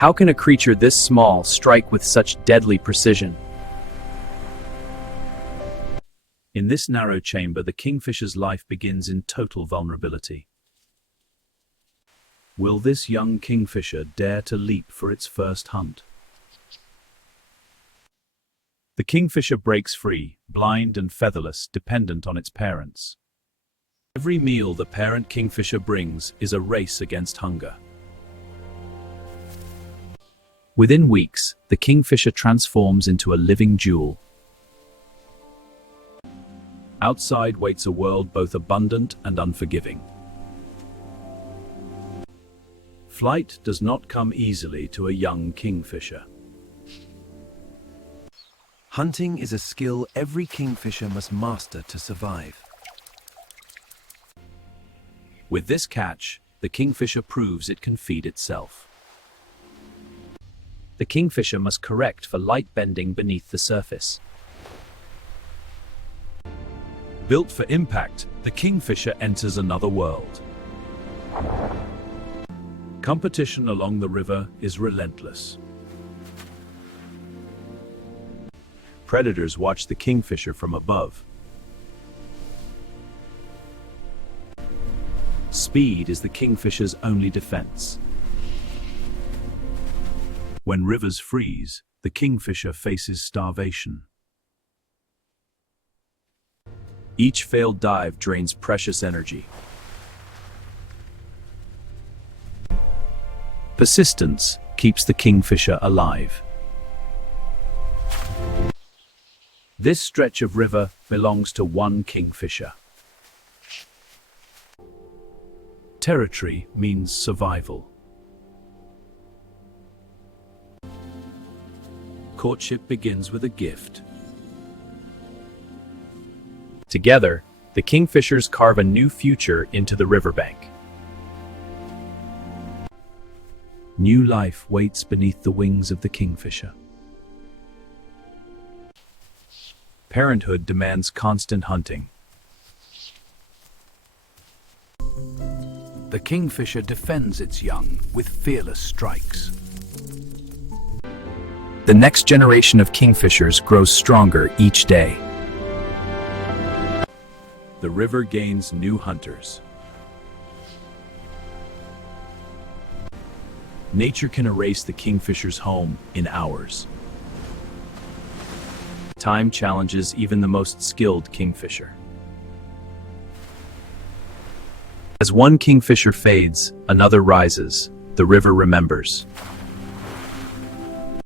How can a creature this small strike with such deadly precision? In this narrow chamber, the kingfisher's life begins in total vulnerability. Will this young kingfisher dare to leap for its first hunt? The kingfisher breaks free, blind and featherless, dependent on its parents. Every meal the parent kingfisher brings is a race against hunger. Within weeks, the kingfisher transforms into a living jewel. Outside waits a world both abundant and unforgiving. Flight does not come easily to a young kingfisher. Hunting is a skill every kingfisher must master to survive. With this catch, the kingfisher proves it can feed itself. The kingfisher must correct for light bending beneath the surface. Built for impact, the kingfisher enters another world. Competition along the river is relentless. Predators watch the kingfisher from above. Speed is the kingfisher's only defense. When rivers freeze, the kingfisher faces starvation. Each failed dive drains precious energy. Persistence keeps the kingfisher alive. This stretch of river belongs to one kingfisher. Territory means survival. Courtship begins with a gift. Together, the kingfishers carve a new future into the riverbank. New life waits beneath the wings of the kingfisher. Parenthood demands constant hunting. The kingfisher defends its young with fearless strikes. The next generation of kingfishers grows stronger each day. The river gains new hunters. Nature can erase the kingfisher's home in hours. Time challenges even the most skilled kingfisher. As one kingfisher fades, another rises. The river remembers.